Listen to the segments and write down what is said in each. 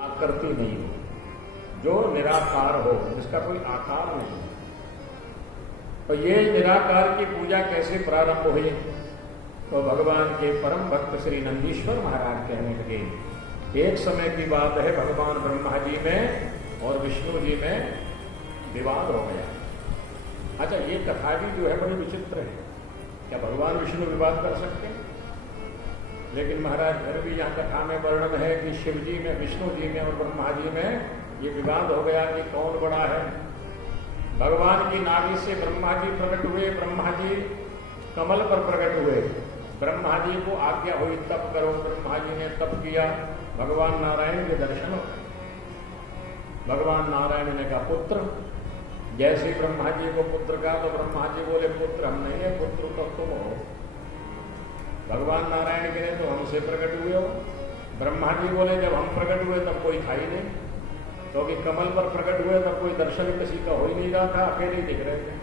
आकृति नहीं हो, जो निराकार हो, जिसका कोई आकार नहीं हो। तो ये निराकार की पूजा कैसे प्रारंभ हुई? तो भगवान के परम भक्त श्री नंदीश्वर महाराज कहने लगे, एक समय की बात है, भगवान ब्रह्मा जी में और विष्णु जी में विवाद हो गया। अच्छा, ये कथा भी जो है बड़ी विचित्र है। क्या भगवान विष्णु विवाद कर सकते हैं? लेकिन महाराज फिर भी यहाँ कथा में वर्णन है कि शिव जी में, विष्णु जी में और ब्रह्मा जी में ये विवाद हो गया कि कौन बड़ा है। भगवान की नाभि से ब्रह्मा जी प्रकट हुए, ब्रह्मा जी कमल पर प्रकट हुए, ब्रह्मा जी को आज्ञा हुई तप करो, ब्रह्मा जी ने तप किया, भगवान नारायण के दर्शन हो। भगवान नारायण ने कहा पुत्र, जैसे ही ब्रह्मा जी को पुत्र कहा तो ब्रह्मा जी बोले पुत्र हम नहीं है, पुत्र तो तुम हो। भगवान नारायण के ने तो हमसे प्रकट हुए हो। ब्रह्मा जी बोले जब हम प्रकट हुए तब कोई था ही नहीं, क्योंकि कमल पर प्रकट हुए तब कोई दर्शन किसी का हो ही नहीं रहा था, अकेले ही दिख रहे थे।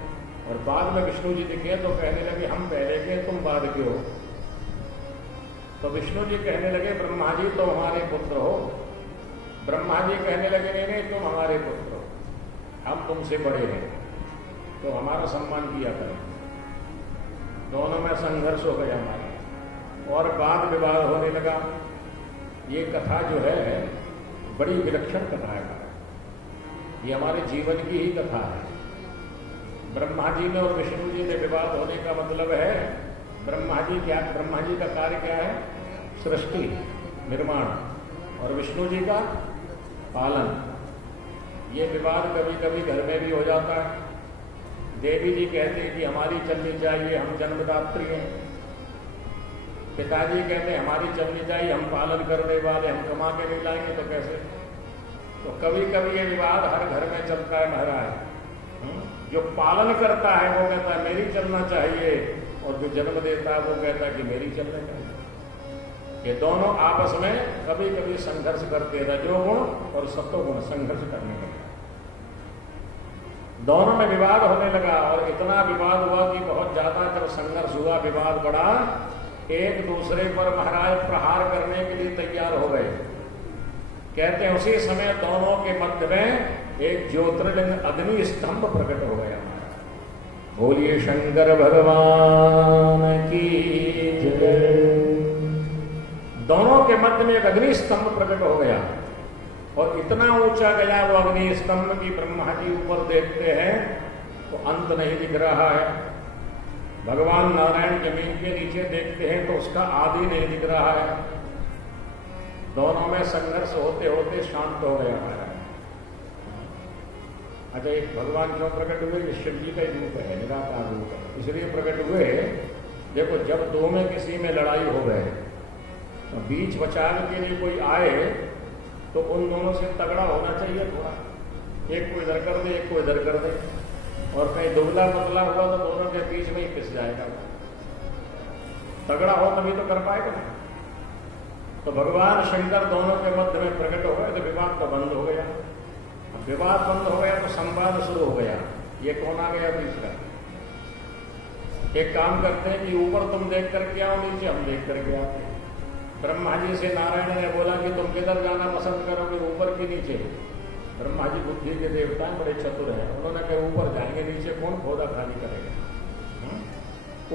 और बाद में विष्णु जी दिखे तो कहने लगे हम पहले के, तुम बाद के हो। तो विष्णु जी कहने लगे ब्रह्मा जी तो हमारे पुत्र हो। ब्रह्मा जी कहने लगे नहीं नहीं तुम हमारे पुत्र हो, हम तुमसे बड़े हैं, तो हमारा सम्मान किया करें। दोनों में संघर्ष हो गया हमारा और वाद विवाद होने लगा। ये कथा जो है बड़ी विलक्षण कथा है, ये हमारे जीवन की ही कथा है। ब्रह्मा जी में और विष्णु जी में विवाद होने का मतलब है, ब्रह्मा जी का कार्य क्या है? सृष्टि निर्माण, और विष्णु जी का पालन। ये विवाद कभी कभी घर में भी हो जाता है। देवी जी कहते हैं कि हमारी चलनी चाहिए, हम जन्मदात्री हैं। पिताजी कहते हैं हमारी चलनी चाहिए, हम पालन करने वाले, हम कमा के नहीं लाएंगे तो कैसे। तो कभी कभी ये विवाद हर घर में चलता है महाराज। जो पालन करता है वो कहता है मेरी चलना चाहिए, और जो जन्म देता है वो कहता है कि मेरी चलना चाहिए। ये दोनों आपस में कभी कभी संघर्ष करते, रजोगुण और सत्वगुण संघर्ष करने लगे। दोनों में विवाद होने लगा और इतना विवाद हुआ कि बहुत ज्यादा जब संघर्ष हुआ, विवाद बढ़ा, एक दूसरे पर महाराज प्रहार करने के लिए तैयार हो गए। कहते हैं उसी समय दोनों के मध्य में एक ज्योतिर्लिंग अग्नि स्तंभ प्रकट हो गया। बोलिए शंकर भगवान की जय। दोनों के मध्य में एक अग्नि स्तंभ प्रकट हो गया और इतना ऊंचा गया वो अग्नि स्तंभ की ब्रह्मा जी ऊपर देखते हैं तो अंत नहीं दिख रहा है। भगवान नारायण जमीन के नीचे देखते हैं तो उसका आदि नहीं दिख रहा है। दोनों में संघर्ष होते होते शांत हो गया हमारा। अच्छा, एक भगवान क्यों प्रकट हुए? ये शिव जी का ही रूप है, निराकार रूप है, इसलिए प्रकट हुए। देखो, जब दो में किसी में लड़ाई हो गए तो बीच बचाव के लिए कोई आए तो उन दोनों से तगड़ा होना चाहिए थोड़ा। एक को इधर कर दे, एक को इधर कर दे, और कहीं दुबला पतला हुआ तो दोनों के बीच में ही पिस जाएगा। तगड़ा हो तभी तो कर पाएगा। तो भगवान शंकर दोनों के मध्य में प्रकट हो गए तो विवाद तो बंद हो गया। अब विवाद बंद हो गया तो संवाद शुरू हो गया। ये कौन आ गया बीच का? एक काम करते हैं कि ऊपर तुम देख करके आओ, नीचे हम देख करके आते हैं। ब्रह्मा जी से नारायण ने बोला कि तुम किधर जाना पसंद करोगे, ऊपर की नीचे? ब्रह्मा जी बुद्धि के देवता हैं, बड़े चतुर हैं। उन्होंने कहा ऊपर जाएंगे, नीचे कौन खोदा खाली करेगा।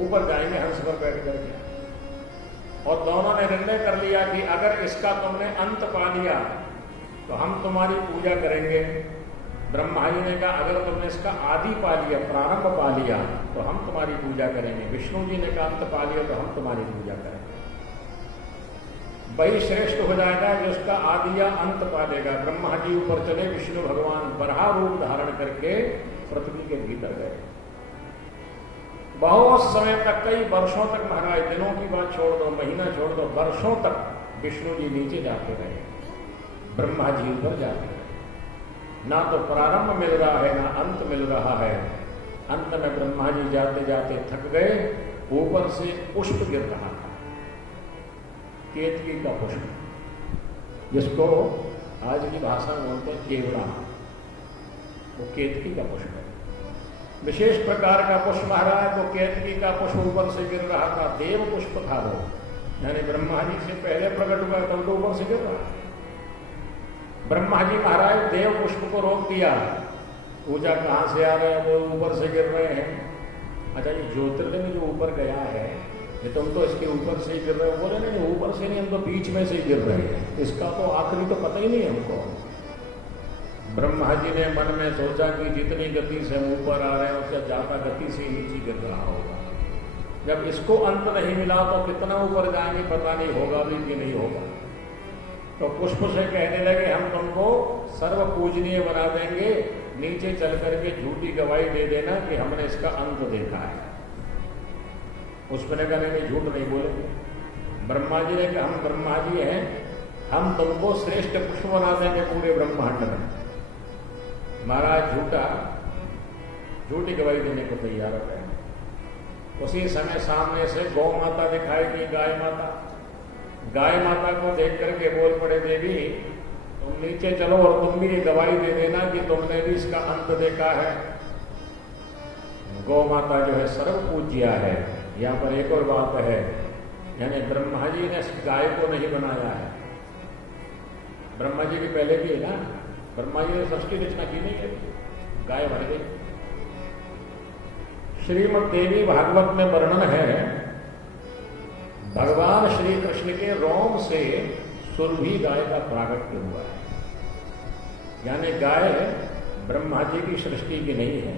ऊपर जाएंगे हंस पर बैठ करके। और दोनों ने निर्णय कर लिया कि अगर इसका तुमने अंत पा लिया तो हम तुम्हारी पूजा करेंगे। ब्रह्मा जी ने कहा अगर तुमने इसका आदि पा लिया, प्रारंभ पा लिया, तो हम तुम्हारी पूजा करेंगे। विष्णु जी ने कहा अंत पा लिया तो हम तुम्हारी पूजा करेंगे। वही श्रेष्ठ हो जाएगा जिसका आदि या अंत पा लेगा। ब्रह्मा जी ऊपर चले, विष्णु भगवान बराह रूप धारण करके पृथ्वी के भीतर गए। बहुत समय तक, कई वर्षों तक महाराज, दिनों की बात छोड़ दो, महीना छोड़ दो, वर्षों तक विष्णु जी नीचे जाते रहे, ब्रह्मा जी ऊपर जाते रहे। ना तो प्रारंभ मिल रहा है ना अंत मिल रहा है। अंत में ब्रह्मा जी जाते जाते थक गए। ऊपर से पुष्प गिर रहा था, केतकी का पुष्प, जिसको आज की भाषा में बोलते हैं केवड़ा। वो केतकी का पुष्प है, विशेष प्रकार का पुष्प महाराज। वो केतकी का पुष्प ऊपर से गिर रहा था, देव पुष्प था वो, यानी ब्रह्मा जी से पहले प्रकट हुआ तब तो ऊपर से गिर रहा। ब्रह्मा जी महाराज देव पुष्प को रोक दिया, पूजा कहाँ से आ रहे हैं, वो ऊपर से गिर रहे हैं। अच्छा, ये ज्योतिर्लिंग जो ऊपर गया है, ये तुम तो इसके ऊपर से ही गिर रहे हो। बोले नहीं, ऊपर से नहीं, हम तो बीच में से ही गिर रहे हैं, इसका तो आखिरी तो पता ही नहीं हमको। ब्रह्मा जी ने मन में सोचा कि जितनी गति से हम ऊपर आ रहे हैं उससे ज्यादा गति से नीचे गिर रहा होगा। जब इसको अंत नहीं मिला तो कितना ऊपर जाएंगे पता नहीं, होगा भी कि नहीं होगा। तो पुष्प से कहने लगे हम तुमको सर्व पूजनीय बना देंगे, नीचे चल करके झूठी गवाही दे देना कि हमने इसका अंत देखा है। पुष्प ने कहा नहीं, झूठ नहीं बोलेंगे। ब्रह्मा जी ने कहा हम ब्रह्मा जी हैं, हम तुमको श्रेष्ठ पुष्प बना देंगे पूरे ब्रह्मांड में। महाराज झूठी गवाही देने को तैयार हो गए। उसी समय सामने से गौ माता दिखाई दी, गाय माता। गाय माता को देख करके बोल पड़े देवी तुम नीचे चलो और तुम भी ये गवाही दे देना कि तुमने भी इसका अंत देखा है। गौ माता जो है सर्व पूज्या है। यहाँ पर एक और बात है, यानी ब्रह्मा जी ने गाय को नहीं बनाया है, ब्रह्मा जी की पहले की है ना, ब्रह्मा जी ने सृष्टि रचना की नहीं है, गाय बन गई। श्रीमद् देवी भागवत में वर्णन है, भगवान श्री कृष्ण के रोम से सुरभि गाय का प्रागट्य हुआ है। यानी गाय ब्रह्मा जी की सृष्टि की नहीं है,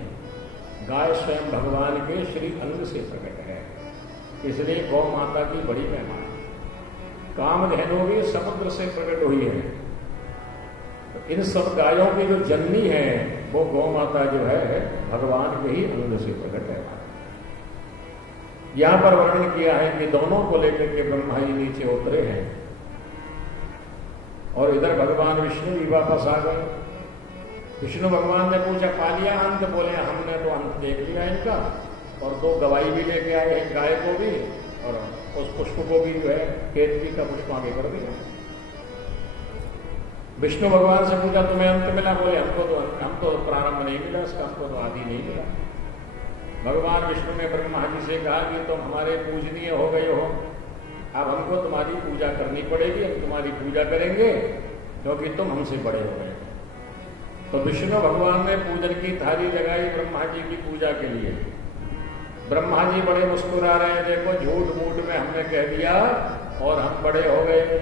गाय स्वयं भगवान के श्री अंग से प्रकट है। इसलिए गौ माता की बड़ी महिमा। कामधेनु भी समुद्र से प्रकट हुई है। तो इन सब गायों की जो जननी है वो गौ माता जो है भगवान के ही अंग से प्रकट है। यहां पर वर्णन किया है कि दोनों को लेकर के ब्रह्मा जी नीचे उतरे हैं और इधर भगवान विष्णु भी वापस आ गए। विष्णु भगवान ने पूछा पा लिया अंत? बोले हमने तो अंत देख लिया इनका, और दो गवाही भी लेके आए हैं, गाय को भी और उस पुष्प को भी जो है केतकी का पुष्प आगे कर दिया। विष्णु भगवान से पूछा तुम्हें अंत मिला? बोले हम तो प्रारंभ नहीं मिला इसका, हमको तो आदि नहीं मिला। भगवान विष्णु ने ब्रह्मा जी से कहा कि तुम हमारे पूजनीय हो गए हो, अब हमको तुम्हारी पूजा करनी पड़ेगी, हम तुम्हारी पूजा करेंगे क्योंकि तुम हमसे बड़े हो गए। तो विष्णु भगवान ने पूजन की थाली लगाई ब्रह्मा जी की पूजा के लिए। ब्रह्मा जी बड़े मुस्कुरा रहे हैं, देखो झूठ मूठ में हमने कह दिया और हम बड़े हो गए।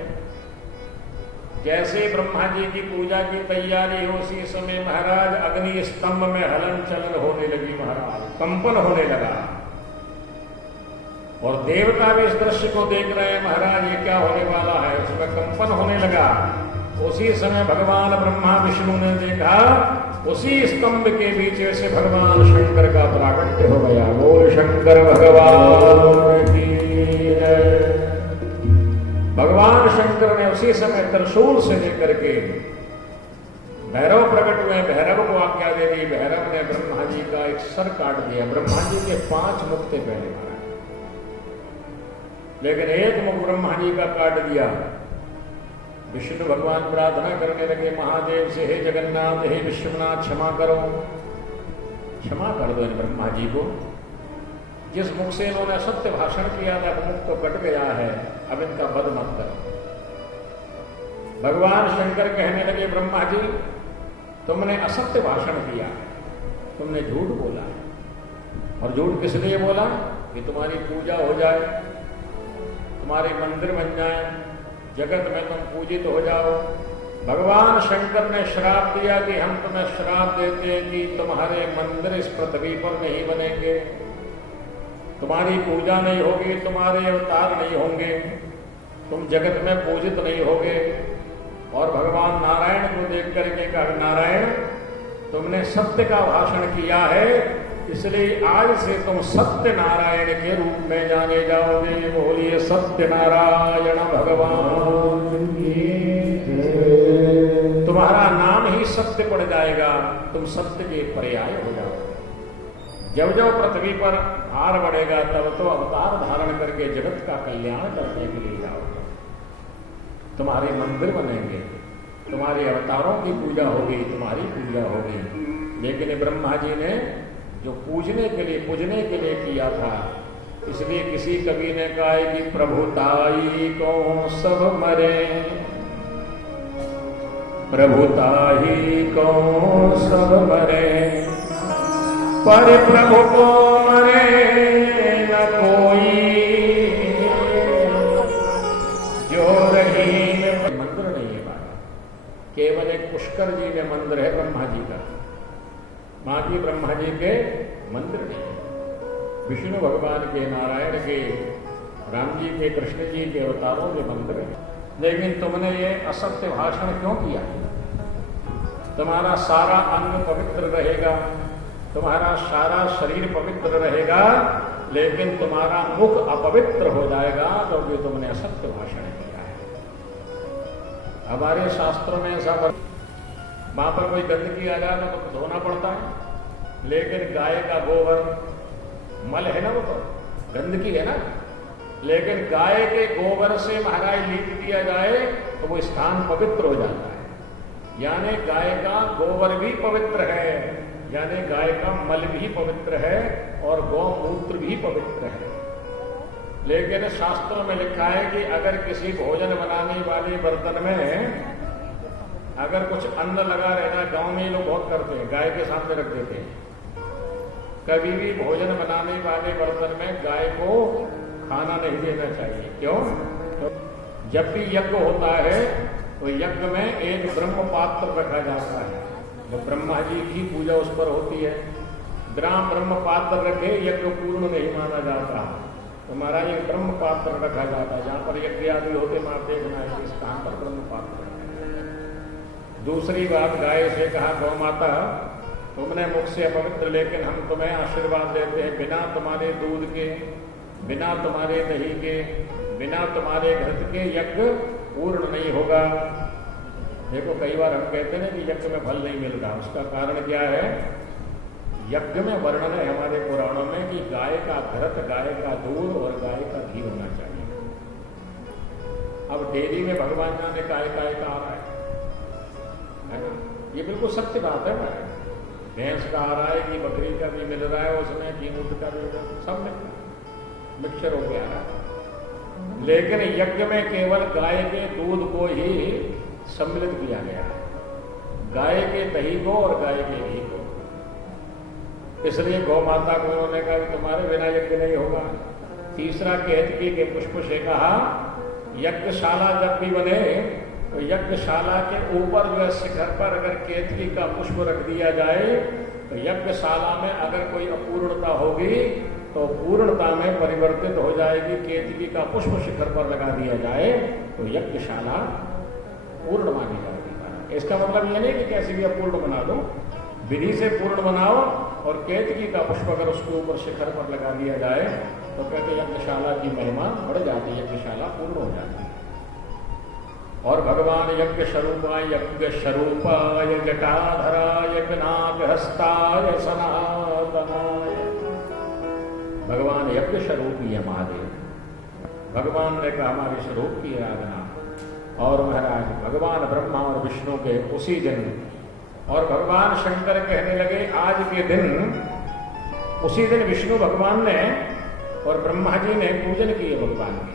जैसे ब्रह्मा जी की पूजा की तैयारी हो उसी समय महाराज अग्नि स्तंभ में हलन चलन होने लगी, महाराज कंपन होने लगा। और देवता भी इस दृश्य को देख रहे हैं, महाराज ये क्या होने वाला है, उसमें कंपन होने लगा। उसी समय भगवान ब्रह्मा विष्णु ने देखा, उसी स्तंभ के बीच से भगवान शंकर का प्राकट्य हो गया। बोल शंकर भगवान की जय। भगवान शंकर ने उसी समय त्रिशूल से लेकर के भैरव प्रकट हुए, भैरव को आज्ञा दे दी। भैरव ने ब्रह्मा जी का एक सर काट दिया। ब्रह्मा जी के 5 मुख थे पहले महाराज, लेकिन एक मुख ब्रह्मा जी का काट दिया। विष्णु भगवान प्रार्थना करने लगे महादेव से, हे जगन्नाथ, हे विश्वनाथ, क्षमा करो, क्षमा कर दो इन ब्रह्मा जी को। जिस मुख से इन्होंने सत्य भाषण किया था वो मुख तो कट गया है, अब इनका वध मत करो। भगवान शंकर कहने लगे ब्रह्मा जी तुमने असत्य भाषण किया, तुमने झूठ बोला। और झूठ किस लिए बोला? कि तुम्हारी पूजा हो जाए, तुम्हारे मंदिर बन जाए, जगत में तुम पूजित हो जाओ। भगवान शंकर ने श्राप दिया कि हम तुम्हें श्राप देते हैं कि तुम्हारे मंदिर इस पृथ्वी पर नहीं बनेंगे, तुम्हारी पूजा नहीं होगी, तुम्हारे अवतार नहीं होंगे, तुम जगत में पूजित नहीं होगे। और भगवान नारायण को देख करके कहा, नारायण तुमने सत्य का भाषण किया है, इसलिए आज से तुम सत्य नारायण के रूप में जाने जाओगे। बोलिए सत्य नारायण भगवान की जय। तुम्हारा नाम ही सत्य पड़ जाएगा, तुम सत्य के पर्याय हो जाओगे। जब जब पृथ्वी पर भार बढ़ेगा तब तो अवतार धारण करके जगत का कल्याण करने के लिए जाओगे। तुम्हारे मंदिर बनेंगे, तुम्हारे अवतारों की पूजा होगी, तुम्हारी पूजा होगी। लेकिन ब्रह्मा जी ने जो पूजने के लिए किया था, इसलिए किसी कवि ने कहा है कि प्रभुताई को सब मरे, प्रभुताही को सब मरे, पर प्रभु को मरे न कोई। जो रही में मंदिर नहीं है बात, केवल एक पुष्कर जी में मंदिर है ब्रह्मा जी का, बाकी ब्रह्मा जी के मंदिर नहीं है। विष्णु भगवान के, नारायण के, राम जी के, कृष्ण जी के अवतारों के मंदिर है। लेकिन तुमने ये असत्य भाषण क्यों किया? तुम्हारा सारा अंग पवित्र रहेगा, तुम्हारा सारा शरीर पवित्र रहेगा, लेकिन तुम्हारा मुख अपवित्र हो जाएगा क्योंकि तुमने असत्य भाषण किया है। हमारे शास्त्रों में ऐसा वहां पर कोई गंदगी आ जाए तो धोना पड़ता है, लेकिन गाय का गोबर मल है ना, वो तो गंदगी है ना, लेकिन गाय के गोबर से महाराज लीप दिया जाए तो वो स्थान पवित्र हो जाता है। यानी गाय का गोबर भी पवित्र है, यानी गाय का मल भी पवित्र है और गौमूत्र भी पवित्र है। लेकिन शास्त्रों में लिखा है कि अगर किसी भोजन बनाने वाले बर्तन में अगर कुछ अन्न लगा रहना, गांव में लोग बहुत करते हैं, गाय के सामने रख देते हैं। कभी भी भोजन बनाने वाले बर्तन में गाय को खाना नहीं देना चाहिए। क्यों? तो जब भी यज्ञ होता है तो यज्ञ में एक ब्रह्म पात्र रखा जाता है, तो ब्रह्मा जी की पूजा उस पर होती है। ग्राम ब्रह्म पात्र रखे यज्ञ पूर्ण नहीं माना जाता, तो महाराज एक ब्रह्म पात्र रखा जाता है। जहां पर यज्ञ आदि होते हैं आप देखना है, इस स्थान पर ब्रह्म पात्र। दूसरी बात, गाय से कहा, गौ माता तुमने मुख से अपवित्र, लेकिन हम तुम्हें आशीर्वाद देते हैं, बिना तुम्हारे दूध के, बिना तुम्हारे दही के, बिना तुम्हारे घृत के यज्ञ पूर्ण नहीं होगा। देखो कई बार हम कहते हैं कि यज्ञ में फल नहीं मिल रहा, उसका कारण क्या है? यज्ञ में वर्णन है हमारे पुराणों में कि गाय का घृत, गाय का दूध और गाय का घी होना चाहिए। अब डेयरी में भगवान जाने काय का आ रहा है ना, ये बिल्कुल सत्य बात है। भैंस का आ रहा है कि बकरी का भी मिल रहा है, उसमें घी ऊँट का भी सब मिक्सर हो गया है। लेकिन यज्ञ में केवल गाय के दूध को ही सम्मिलित किया गया है, गाय के दही को और गाय के घी को। इसलिए गौ माता को उन्होंने कहा कि तुम्हारे बिना यज्ञ नहीं होगा। तीसरा केतकी के पुष्प से कहा, यज्ञशाला जब भी बने तो यज्ञशाला के ऊपर जो है शिखर पर अगर केतकी का पुष्प रख दिया जाए तो यज्ञशाला में अगर कोई अपूर्णता होगी तो पूर्णता में परिवर्तित हो जाएगी। केतकी का पुष्प शिखर पर लगा दिया जाए तो यज्ञशाला पूर्ण मानी जाएगी। इसका मतलब यह नहीं कि कैसे भी अपूर्ण बना दो, विधि से पूर्ण बनाओ और केतकी का पुष्प अगर उसके ऊपर शिखर पर लगा दिया जाए तो कहते यज्ञशाला की महिमा बढ़ जाती है, यज्ञशाला पूर्ण हो जाती है। और भगवान यज्ञ स्वरूपाय जटाधराय पिनाक हस्ताय सनातनाय, भगवान यज्ञ स्वरूपी है महादेव। भगवान ने कहा हमारे स्वरूप की आराधना। और महाराज भगवान ब्रह्मा और विष्णु के उसी दिन, और भगवान शंकर कहने लगे आज के दिन, उसी दिन विष्णु भगवान ने और ब्रह्मा जी ने पूजन किए भगवान की,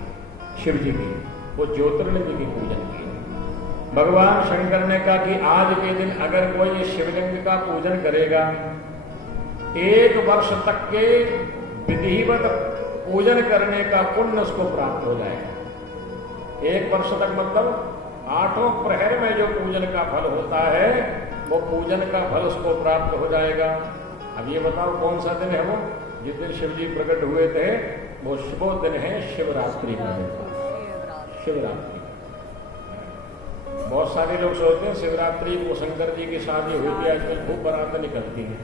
शिव जी की, वो ज्योतिर्लिंग की पूजन की। भगवान शंकर ने कहा कि आज के दिन अगर कोई शिवलिंग का पूजन करेगा, 1 वर्ष तक के विधिवत पूजन करने का पुण्य उसको प्राप्त हो जाएगा। 1 वर्ष तक मतलब 8 प्रहर में जो पूजन का फल होता है वो पूजन का फल उसको प्राप्त हो जाएगा। अब ये बताओ कौन सा दिन है वो? जिस दिन शिव जी प्रकट हुए थे वो दिन है शिवरात्रि का दिन, शिवरात्रि। बहुत सारे लोग सोचते हैं शिवरात्रि को शंकर जी की शादी हुई थी, आजकल खूब बारातें निकलती हैं।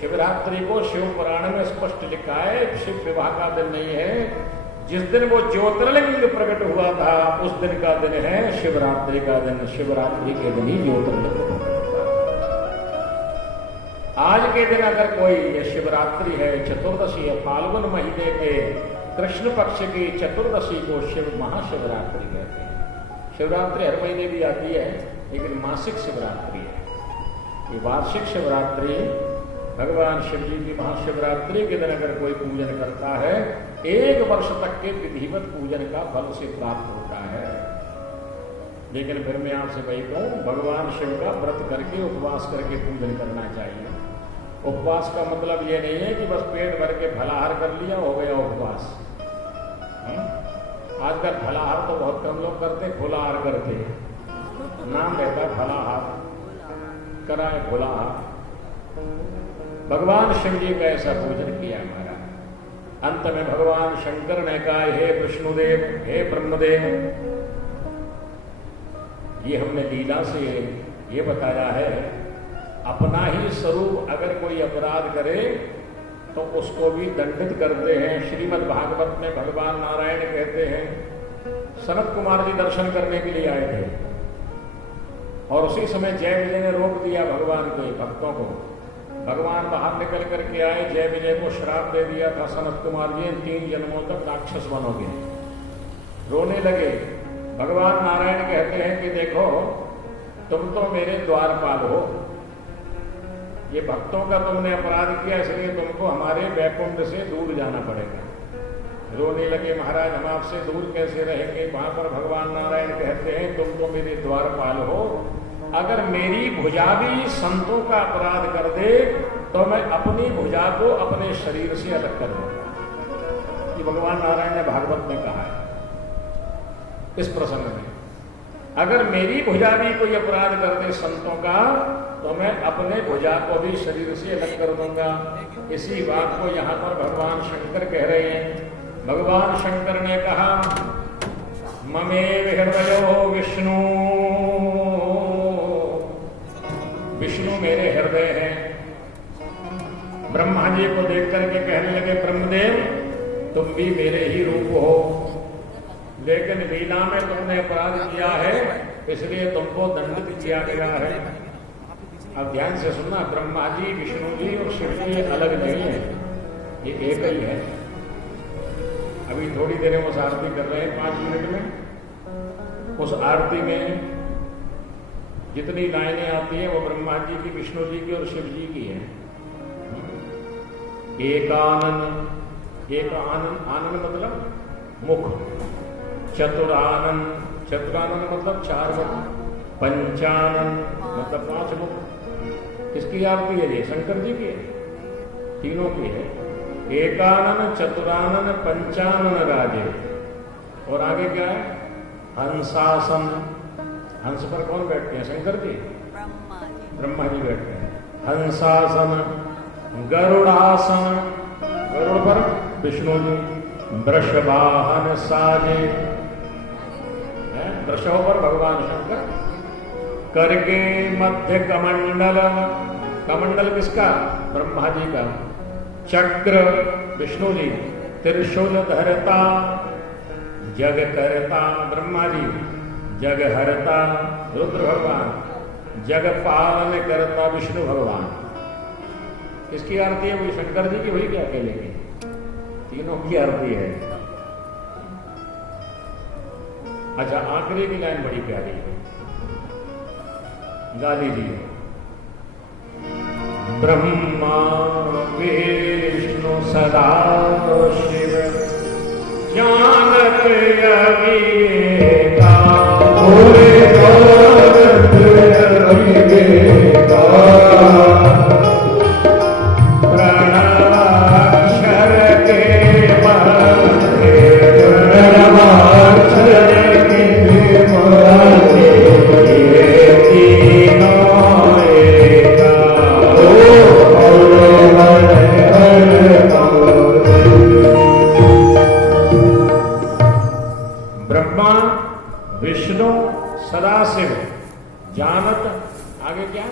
शिवरात्रि को शिव पुराण में स्पष्ट लिखा है, शिव विवाह का दिन नहीं है। जिस दिन वो ज्योतिर्लिंग प्रकट हुआ था उस दिन का दिन है शिवरात्रि का दिन। शिवरात्रि के दिन ही ज्योतिर्लिंग। आज के दिन अगर कोई, ये शिवरात्रि है, चतुर्दशी है, फाल्गुन महीने के कृष्ण पक्ष की चतुर्दशी को शिव महाशिवरात्रि कहते हैं। शिवरात्रि हर महीने भी आती है, लेकिन मासिक शिवरात्रि है। ये वार्षिक शिवरात्रि भगवान शिव जी की महाशिवरात्रि के दिन अगर कोई पूजन करता है 1 वर्ष तक के विधिवत पूजन का फल से प्राप्त होता है। लेकिन फिर मैं आपसे वही कहूँ, भगवान शिव का व्रत करके उपवास करके पूजन करना चाहिए। उपवास का मतलब ये नहीं है कि बस पेट भर के फलाहार कर लिया हो गया उपवास। आजकल फलाहार तो बहुत कम लोग करते, फुलाहार करते, नाम रहता है फलाहार, कराए फुलाहार। भगवान शिव जी का ऐसा पूजन किया हमारा। अंत में भगवान शंकर ने कहा, हे विष्णुदेव, हे ब्रह्मदेव, ये हमने लीला से ये बताया है, अपना ही स्वरूप अगर कोई अपराध करे तो उसको भी दंडित करते हैं। श्रीमद् भागवत में भगवान नारायण कहते हैं, सनत कुमार जी दर्शन करने के लिए आए थे और उसी समय जय विजय ने रोक दिया भगवान के भक्तों को। भगवान बाहर निकल करके आए, जय विजय को श्राप दे दिया था सनत कुमार जी, 3 जन्मों तक राक्षस बनोगे। रोने लगे। भगवान नारायण कहते हैं कि देखो, तुम तो मेरे द्वारपाल हो, ये भक्तों का तुमने अपराध किया, इसलिए तुमको हमारे वैकुंठ से दूर जाना पड़ेगा। रोने लगे, महाराज हम आपसे दूर कैसे रहेंगे। वहां पर भगवान नारायण कहते हैं, तुम तो मेरे द्वारपाल हो, अगर मेरी भुजा भी संतों का अपराध कर दे तो मैं अपनी भुजा को अपने शरीर से अलग कर दूंगा। ये भगवान नारायण ने भागवत में कहा है इस प्रसंग में, अगर मेरी भुजा भी कोई अपराध कर दे संतों का तो मैं अपने भुजा को भी शरीर से अलग कर दूंगा। इसी बात को यहाँ पर भगवान शंकर कह रहे हैं। भगवान शंकर ने कहा, ममेव हृदयो विष्णु, विष्णु मेरे हृदय हैं। ब्रह्मा जी को देख करके कहने लगे, ब्रह्मदेव तुम भी मेरे ही रूप हो, लेकिन लीला में तुमने अपराध किया है इसलिए तुमको दंडित किया गया है। अब ध्यान से सुनना, ब्रह्मा जी, विष्णु जी और शिव जी अलग नहीं है, ये एक ही है। अभी थोड़ी देर में उस आरती कर रहे हैं 5 मिनट में। उस आरती में जितनी लाइनें आती हैं वो ब्रह्मा जी की, विष्णु जी की और शिव जी की है। एकानन, एक आनंद, आनंद मतलब मुख, चतुरानन, चतुरानन मतलब 4 मुख, पंचानन मतलब 5 मुख। किसकी आरती है ये? शंकर जी की है, तीनों की है। एकानन, चतुरानन, पंचानन राजे। और आगे क्या है? हंसासन, हंस पर कौन बैठते हैं? शंकर जी, ब्रह्मा जी बैठते हैं। हंसासन, गरुड़ासन, गरुड़ पर विष्णु जी, वृषभाहन साजे, वृषभ पर भगवान शंकर। करके मध्य कमंडल, कमंडल किसका? ब्रह्मा जी का। चक्र विष्णु जी, त्रिशूल धरता, जग करता ब्रह्मा जी, जग हरता रुद्र भगवान, जग पालन करता विष्णु भगवान। किसकी आरती है? वो शंकर जी की हुई क्या अकेले की? तीनों की आरती है। अच्छा, आखिरी की लाइन बड़ी प्यारी है, गा लीजिए। ब्रह्मा विष्णु सदा शिव जानत अविवेका, सदाशिव जानत, आगे क्या?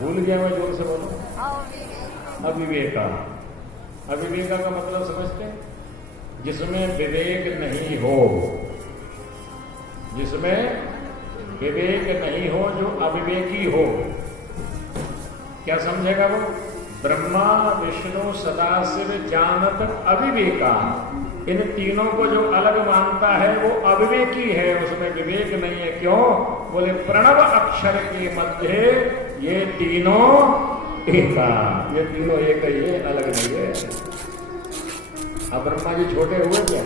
भूल गया मैं, जोर से बोलो। अविवेका, अविवेका का मतलब समझते हैं? जिसमें विवेक नहीं हो, जिसमें विवेक नहीं हो, जो अविवेकी हो। क्या समझेगा वो? ब्रह्मा विष्णु सदाशिव जानत अविवेका, इन तीनों को जो अलग मानता है वो अविवेकी है, उसमें विवेक नहीं है। क्यों? बोले प्रणव अक्षर के मध्य ये तीनों एका, ये तीनों एक ही है, अलग नहीं है। अब ब्रह्मा जी छोटे हुए क्या?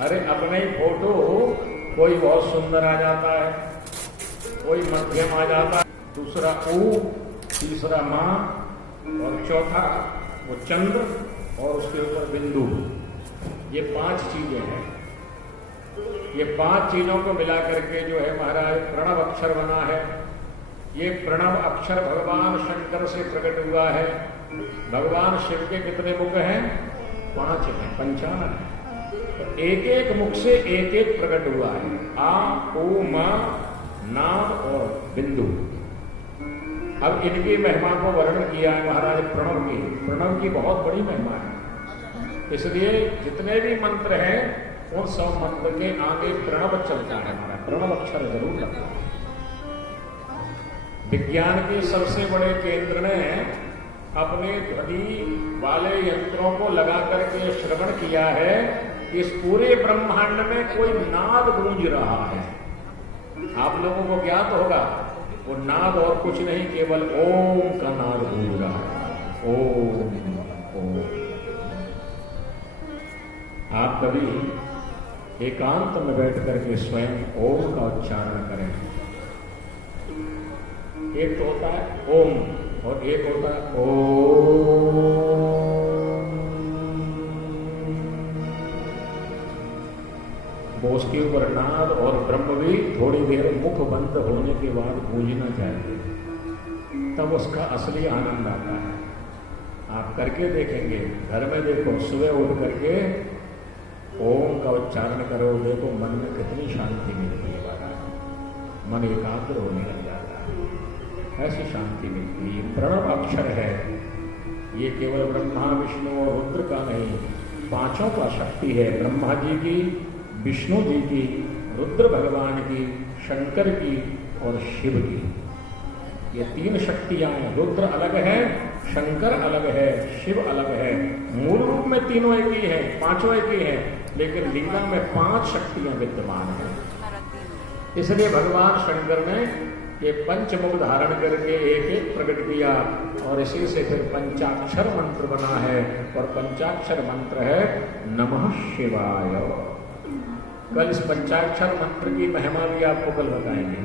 अरे अपने ही फोटो कोई बहुत सुंदर आ जाता है, कोई मध्यम आ जाता है, दूसरा ऊ, तीसरा मां और चौथा वो चंद्र और उसके ऊपर बिंदु। ये 5 चीजें हैं। ये 5 चीजों को मिला करके जो है महाराज प्रणव अक्षर बना है। ये प्रणव अक्षर भगवान शंकर से प्रकट हुआ है। भगवान शिव के कितने मुख हैं? 5 हैं, 55 हैं। तो एक एक मुख से एक एक प्रकट हुआ है। आ, ओ, मा, नाम और बिंदु। अब इनकी महिमा को वर्णन किया है महाराज प्रणव की। प्रणव की बहुत बड़ी महिमा है, इसलिए जितने भी मंत्र हैं उन सब मंत्र के आगे प्रणव चलता है। हमारा प्रणव अक्षर जरूर लगता है। विज्ञान के सबसे बड़े केंद्र ने अपने ध्वनि वाले यंत्रों को लगा करके श्रवण किया है कि इस पूरे ब्रह्मांड में कोई नाद गूंज रहा है। आप लोगों को ज्ञात होगा वो नाद और कुछ नहीं, केवल ओम का नाद गूंज रहा है। ओम ओम। आप कभी एकांत में बैठ करके स्वयं ओम का उच्चारण करें। एक तो होता है ओम और एक होता है ओम। वो उसके ऊपर नाद और ब्रह्म भी थोड़ी देर मुख बंद होने के बाद गूंजना चाहिए, तब उसका असली आनंद आता है। आप करके देखेंगे, घर में देखो, सुबह उठ करके ओम का उच्चारण करो, देखो मन में कितनी शांति मिलती है। मन एकाग्र होने लग जाता है, ऐसी शांति मिलती है। प्रणव अक्षर है ये, केवल ब्रह्मा विष्णु और रुद्र का नहीं, 5 का शक्ति है। ब्रह्मा जी की, विष्णु जी की, रुद्र भगवान की, शंकर की और शिव की। ये 3 शक्तियां हैं। रुद्र अलग है, शंकर अलग है, शिव अलग है। मूल रूप में तीनों एक ही है, 5 एक ही है, लेकिन लीला में 5 शक्तियां विद्यमान हैं। इसलिए भगवान शंकर ने ये पंचमुख धारण करके एक एक प्रकट किया और इसी से फिर पंचाक्षर मंत्र बना है। और पंचाक्षर मंत्र है नमः शिवाय। कल इस पंचाक्षर मंत्र की महिमा भी आपको कल बताएंगे।